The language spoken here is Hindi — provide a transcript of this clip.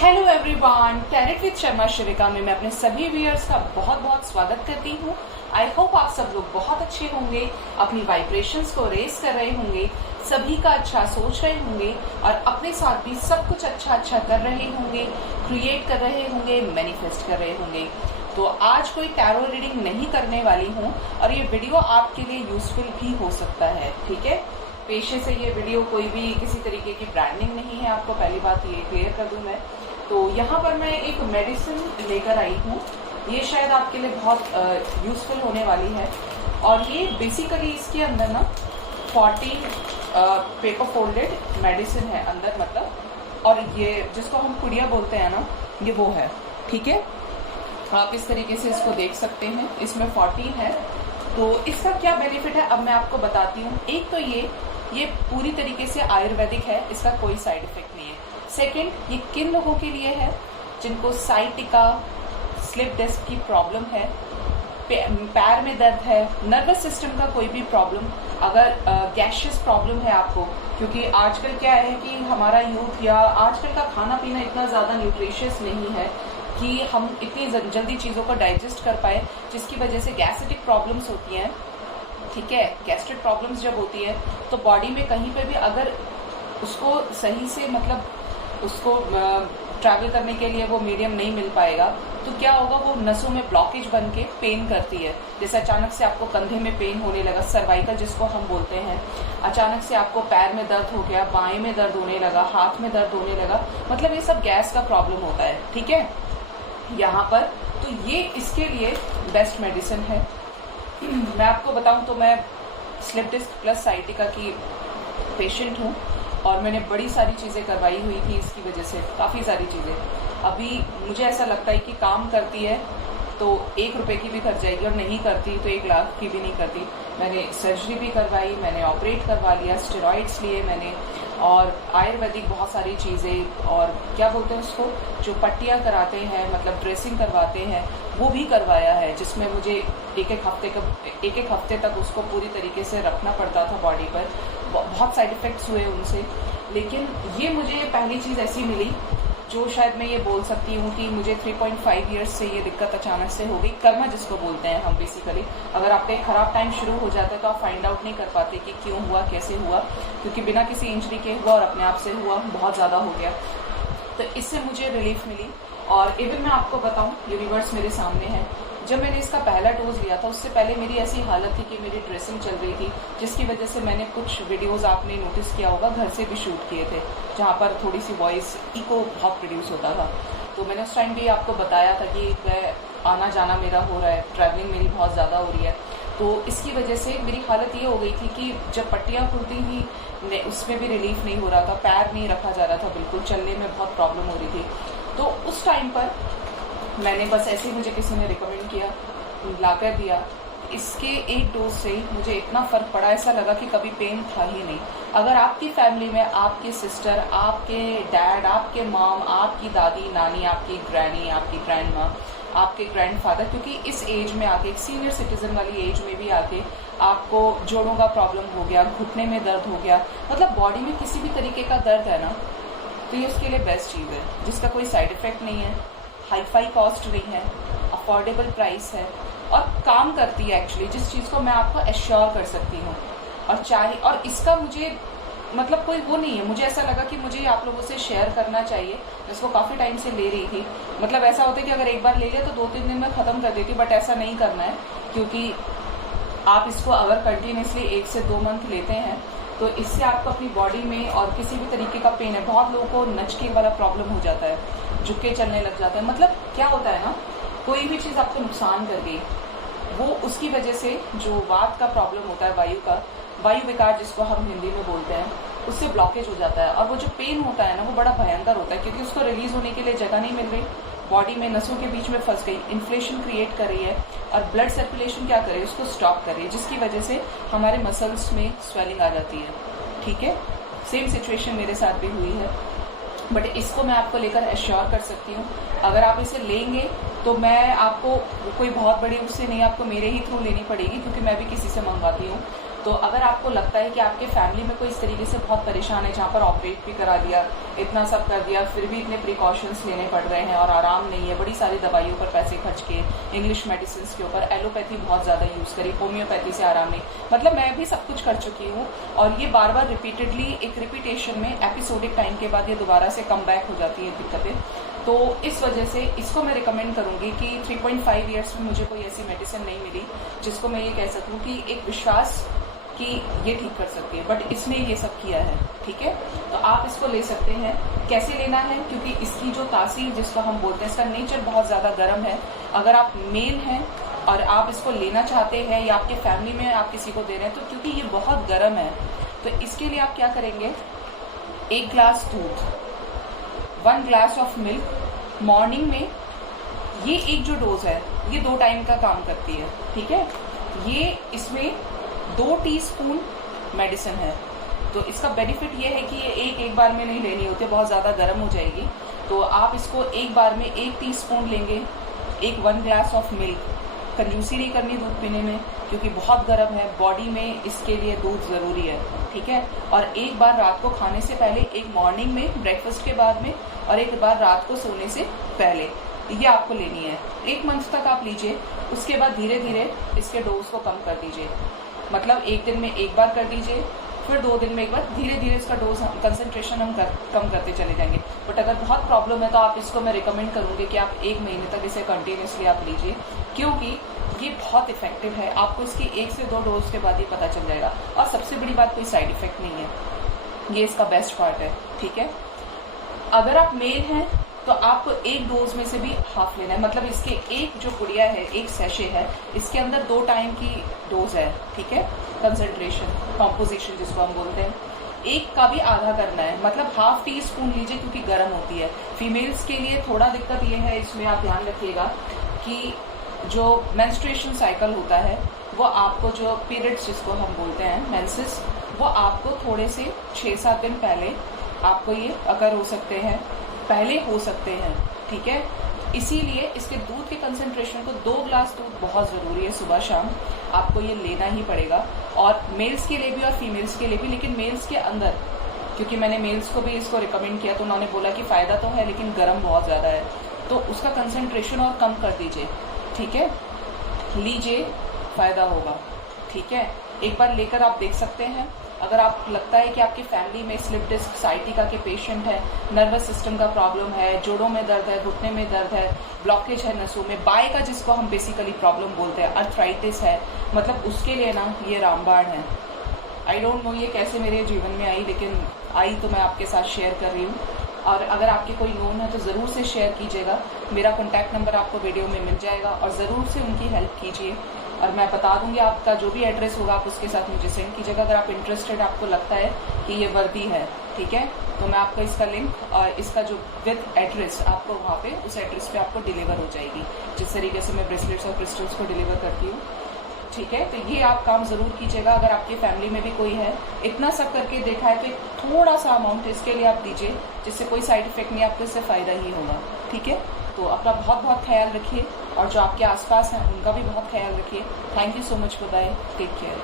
Hello everyone, tarot with Sharma Shivika में मैं अपने सभी व्यूअर्स का बहुत बहुत स्वागत करती हूँ। आई होप आप सब लोग बहुत अच्छे होंगे, अपनी वाइब्रेशंस को रेस कर रहे होंगे, सभी का अच्छा सोच रहे होंगे और अपने साथ भी सब कुछ अच्छा कर रहे होंगे, क्रिएट कर रहे होंगे, मैनिफेस्ट कर रहे होंगे। तो आज कोई टैरो रीडिंग नहीं करने वाली हूँ और ये वीडियो आपके लिए यूजफुल भी हो सकता है। ठीक है, पेशे से ये वीडियो कोई भी किसी तरीके की ब्रांडिंग नहीं है, आपको पहली बात ये क्लियर कर दूं मैं। तो यहाँ पर मैं एक मेडिसिन लेकर आई हूँ, ये शायद आपके लिए बहुत यूजफुल होने वाली है। और ये बेसिकली इसके अंदर ना 14 पेपर फोल्डेड मेडिसिन है अंदर, मतलब, और ये जिसको हम पुड़िया बोलते हैं ना, ये वो है। ठीक है, आप इस तरीके से इसको देख सकते हैं, इसमें 14 है। तो इसका क्या बेनिफिट है अब मैं आपको बताती हूँ। एक तो ये पूरी तरीके से आयुर्वेदिक है, इसका कोई साइड इफेक्ट नहीं है। सेकंड, ये किन लोगों के लिए है जिनको साइटिका, स्लिप डिस्क की प्रॉब्लम है, पैर में दर्द है, नर्वस सिस्टम का कोई भी प्रॉब्लम, अगर गैशियस प्रॉब्लम है आपको, क्योंकि आजकल क्या है कि हमारा यूथ या आजकल का खाना पीना इतना ज़्यादा न्यूट्रिशियस नहीं है कि हम इतनी जल्दी चीज़ों को डाइजेस्ट कर पाए, जिसकी वजह से गैस्ट्रिक प्रॉब्लम्स होती हैं। ठीक है, गैस्ट्रिक प्रॉब्लम्स जब होती है तो बॉडी में कहीं पे भी अगर उसको सही से, मतलब उसको ट्रैवल करने के लिए वो मीडियम नहीं मिल पाएगा, तो क्या होगा, वो नसों में ब्लॉकेज बन के पेन करती है। जैसे अचानक से आपको कंधे में पेन होने लगा, सर्वाइकल जिसको हम बोलते हैं, अचानक से आपको पैर में दर्द हो गया, बाएं में दर्द होने लगा, हाथ में दर्द होने लगा, मतलब ये सब गैस का प्रॉब्लम होता है। ठीक है, यहाँ पर तो ये इसके लिए बेस्ट मेडिसिन है। मैं आपको बताऊं तो मैं स्लिप डिस्क प्लस साइटिका की पेशेंट हूँ और मैंने बड़ी सारी चीज़ें करवाई हुई थी इसकी वजह से, काफ़ी सारी चीज़ें। अभी मुझे ऐसा लगता है कि काम करती है तो 1 रुपए की भी कर जाएगी और नहीं करती तो 1 लाख की भी नहीं करती। मैंने सर्जरी भी करवाई, मैंने ऑपरेट करवा लिया, स्टेरॉइड्स लिए मैंने, और आयुर्वेदिक बहुत सारी चीज़ें, और क्या बोलते हैं उसको, जो पट्टियाँ कराते हैं, मतलब ड्रेसिंग करवाते हैं, वो भी करवाया है, जिसमें मुझे एक एक हफ्ते तक उसको पूरी तरीके से रखना पड़ता था बॉडी पर। बहुत साइड इफ़ेक्ट्स हुए उनसे, लेकिन ये मुझे पहली चीज़ ऐसी मिली जो शायद मैं ये बोल सकती हूँ कि मुझे 3.5 ईयर्स से ये दिक्कत अचानक से हो गई। कर्मा जिसको बोलते हैं हम बेसिकली, अगर आपका एक खराब टाइम शुरू हो जाता है तो आप फाइंड आउट नहीं कर पाते कि क्यों हुआ, कैसे हुआ, क्योंकि बिना किसी इंजरी के हुआ और अपने आप से हुआ, बहुत ज़्यादा हो गया। तो इससे मुझे रिलीफ मिली। और इवन मैं आपको बताऊँ, यूनिवर्स मेरे सामने है। जब मैंने इसका पहला डोज लिया था उससे पहले मेरी ऐसी हालत थी कि मेरी ड्रेसिंग चल रही थी, जिसकी वजह से मैंने कुछ वीडियोस, आपने नोटिस किया होगा, घर से भी शूट किए थे, जहाँ पर थोड़ी सी वॉइस इको बहुत प्रोड्यूस होता था। तो मैंने उस टाइम भी आपको बताया था कि मैं आना जाना मेरा हो रहा है, ट्रैवलिंग मेरी बहुत ज़्यादा हो रही है। तो इसकी वजह से मेरी हालत ये हो गई थी कि जब पट्टियाँ खुलती थी उसमें भी रिलीफ नहीं हो रहा था, पैर नहीं रखा जा रहा था, बिल्कुल चलने में बहुत प्रॉब्लम हो रही थी। तो उस टाइम पर मैंने बस ऐसे ही, मुझे किसी ने रिकमेंड किया, लाकर दिया। इसके 1 डोज से मुझे इतना फ़र्क पड़ा, ऐसा लगा कि कभी पेन था ही नहीं। अगर आपकी फैमिली में आपके सिस्टर, आपके डैड, आपके मॉम, आपकी दादी, नानी, आपकी ग्रैनी, आपकी ग्रैंड माँ, आपके ग्रैंडफादर, क्योंकि इस एज में आके, एक सीनियर सिटीजन वाली एज में भी आके आपको जोड़ों का प्रॉब्लम हो गया, घुटने में दर्द हो गया, मतलब बॉडी में किसी भी तरीके का दर्द है ना, तो ये उसके लिए बेस्ट चीज़ है, जिसका कोई साइड इफ़ेक्ट नहीं है, हाई फाई कॉस्ट नहीं है, अफोर्डेबल प्राइस है और काम करती है एक्चुअली, जिस चीज़ को मैं आपको एश्योर कर सकती हूँ। और चाहे, और इसका मुझे मतलब कोई वो नहीं है, मुझे ऐसा लगा कि मुझे आप लोगों से शेयर करना चाहिए। मैं इसको काफ़ी टाइम से ले रही थी, मतलब ऐसा होता है कि अगर एक बार ले लिया तो 2-3 दिन में ख़त्म कर देती, बट ऐसा नहीं करना है, क्योंकि आप इसको अगर कंटिन्यूसली 1 से 2 मंथ लेते हैं तो इससे आपको अपनी बॉडी में और किसी भी तरीके का पेन है, बहुत लोगों को नचके वाला प्रॉब्लम हो जाता है, झुके चलने लग जाता है, मतलब क्या होता है ना, कोई भी चीज़ आपको नुकसान कर गई, वो उसकी वजह से जो वात का प्रॉब्लम होता है, वायु विकार जिसको हम हिंदी में बोलते हैं, उससे ब्लॉकेज हो जाता है। और वो जो पेन होता है ना, वो बड़ा भयंकर होता है, क्योंकि उसको रिलीज होने के लिए जगह नहीं मिल रही, बॉडी में नसों के बीच में फंस गई, इन्फ्लेशन क्रिएट कर रही है, और ब्लड सर्कुलेशन क्या करे, उसको स्टॉप कर रही है, जिसकी वजह से हमारे मसल्स में स्वेलिंग आ जाती है। ठीक है, सेम सिचुएशन मेरे साथ भी हुई है, बट इसको मैं आपको लेकर एश्योर कर सकती हूँ, अगर आप इसे लेंगे तो मैं आपको कोई बहुत बड़ी उससे नहीं, आपको मेरे ही थ्रू लेनी पड़ेगी, क्योंकि मैं भी किसी से मंगवाती हूँ। तो अगर आपको लगता है कि आपके फैमिली में कोई इस तरीके से बहुत परेशान है, जहाँ पर ऑपरेट भी करा दिया, इतना सब कर दिया, फिर भी इतने प्रिकॉशंस लेने पड़ रहे हैं और आराम नहीं है, बड़ी सारी दवाइयों पर पैसे खर्च के, इंग्लिश मेडिसिन के ऊपर, एलोपैथी बहुत ज़्यादा यूज़ करी, होम्योपैथी से आराम नहीं, मतलब मैं भी सब कुछ कर चुकी हूँ और ये बार बार रिपीटेडली एक रिपीटेशन में एपिसोडिक टाइम के बाद ये दोबारा से कम बैक हो जाती है दिक्कतें। तो इस वजह से इसको मैं रिकमेंड करूँगी कि 3.5 ईयर्स में मुझे कोई ऐसी मेडिसिन नहीं मिली जिसको मैं ये कह सकूँ कि एक विश्वास कि ये ठीक कर सकती है, बट इसने ये सब किया है, ठीक है। तो आप इसको ले सकते हैं। कैसे लेना है, क्योंकि इसकी जो तासीर जिसको हम बोलते हैं, इसका नेचर बहुत ज़्यादा गर्म है। अगर आप मेल हैं और आप इसको लेना चाहते हैं या आपके फैमिली में आप किसी को दे रहे हैं, तो क्योंकि ये बहुत गर्म है तो इसके लिए आप क्या करेंगे, 1 ग्लास दूध, 1 ग्लास ऑफ मिल्क मॉर्निंग में। ये एक जो डोज है ये 2 टाइम का काम करती है, ठीक है। ये इसमें 2 टीस्पून मेडिसिन है, तो इसका बेनिफिट ये है कि ये एक बार में नहीं लेनी होती है, बहुत ज़्यादा गर्म हो जाएगी। तो आप इसको एक बार में 1 टीस्पून लेंगे। 1 ग्लास ऑफ मिल्क, कंजूसी नहीं करनी दूध पीने में क्योंकि बहुत गर्म है, बॉडी में इसके लिए दूध ज़रूरी है, ठीक है। और एक बार रात को खाने से पहले, एक मॉर्निंग में ब्रेकफास्ट के बाद में, और एक बार रात को सोने से पहले, ये आपको लेनी है। 1 मंथ तक आप लीजिए, उसके बाद धीरे धीरे इसके डोज को कम कर दीजिए। मतलब 1 दिन में 1 बार कर दीजिए, फिर 2 दिन में 1 बार, धीरे धीरे इसका डोज कंसंट्रेशन हम कम करते चले जाएंगे। बट अगर बहुत प्रॉब्लम है तो आप इसको मैं रिकमेंड करूँगी कि आप 1 महीने तक इसे कंटिन्यूसली आप लीजिए, क्योंकि ये बहुत इफेक्टिव है। आपको इसकी 1 से 2 डोज के बाद ही पता चल जाएगा। और सबसे बड़ी बात, कोई साइड इफेक्ट नहीं है, ये इसका बेस्ट पार्ट है, ठीक है। अगर आप मेल हैं तो आपको 1 डोज में से भी हाफ लेना है, मतलब इसके एक जो गुड़िया है, 1 सैशे है, इसके अंदर 2 टाइम की डोज है, ठीक है। कंसंट्रेशन, कॉम्पोजिशन जिसको हम बोलते हैं, 1 का भी आधा करना है, मतलब ½ टीस्पून लीजिए क्योंकि गर्म होती है। फीमेल्स के लिए थोड़ा दिक्कत ये है, इसमें आप ध्यान रखिएगा कि जो मेंस्ट्रुएशन साइकिल होता है वो आपको, जो पीरियड्स जिसको हम बोलते हैं, मेंसेस, वो आपको थोड़े से 6-7 दिन पहले आपको ये अगर हो सकते हैं, पहले हो सकते हैं, ठीक है। इसीलिए इसके दूध के कंसंट्रेशन को 2 ग्लास दूध बहुत ज़रूरी है, सुबह शाम आपको ये लेना ही पड़ेगा। और मेल्स के लिए भी और फीमेल्स के लिए भी, लेकिन मेल्स के अंदर, क्योंकि मैंने मेल्स को भी इसको रिकमेंड किया तो उन्होंने बोला कि फ़ायदा तो है लेकिन गर्म बहुत ज़्यादा है, तो उसका कंसंट्रेशन और कम कर दीजिए, ठीक है। लीजिए, फ़ायदा होगा, ठीक है। एक बार लेकर आप देख सकते हैं। अगर आप लगता है कि आपकी फैमिली में स्लिप डिस्क, साइटिका के पेशेंट है, नर्वस सिस्टम का प्रॉब्लम है, जोड़ों में दर्द है, घुटने में दर्द है, ब्लॉकेज है नसों में, बाय का जिसको हम बेसिकली प्रॉब्लम बोलते हैं, अर्थराइटिस है, मतलब उसके लिए ना ये रामबाण है। आई डोंट नो ये कैसे मेरे जीवन में आई, लेकिन आई तो मैं आपके साथ शेयर कर रही हूँ। और अगर आपके कोई नोन है तो ज़रूर से शेयर कीजिएगा। मेरा कॉन्टैक्ट नंबर आपको वीडियो में मिल जाएगा और ज़रूर से उनकी हेल्प कीजिए। और मैं बता दूंगी आपका जो भी एड्रेस होगा आप उसके साथ मुझे सेंड कीजिएगा। अगर आप इंटरेस्टेड, आपको लगता है कि ये वर्दी है, ठीक है, तो मैं आपको इसका लिंक और इसका जो विद एड्रेस आपको वहाँ पे, उस एड्रेस पे आपको डिलीवर हो जाएगी, जिस तरीके से मैं ब्रेसलेट्स और क्रिस्टल्स को डिलीवर करती हूँ, ठीक है। तो ये आप काम ज़रूर कीजिएगा। अगर आपकी फैमिली में भी कोई है, इतना सब करके देखा है तो एक थोड़ा सा अमाउंट इसके लिए आप दीजिए, जिससे कोई साइड इफेक्ट नहीं, आपको इससे फ़ायदा ही होगा, ठीक है। तो अपना बहुत बहुत ख्याल रखिए और जो आपके आसपास हैं उनका भी बहुत ख्याल रखिए। Thank you so much, bye, take care.